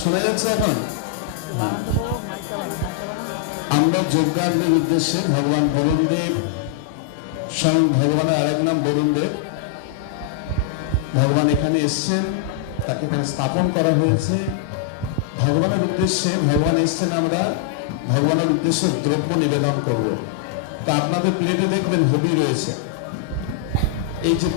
শোনা যাচ্ছে এখন? আমরা যজ্ঞাগ্নের উদ্দেশ্যে ভগবান বরুণদেব, স্বয়ং ভগবানের আরেক নাম বরুণদেব, ভগবান এখানে এসছেন, তাকে এখানে স্থাপন করা হয়েছে ভগবানের উদ্দেশ্যে। ভগবান এসছেন, আমরা ভগবানের উদ্দেশ্যে দ্রব্য নিবেদন করব। তা আপনাদের প্লেটে দেখবেন হবি রয়েছে। এই যে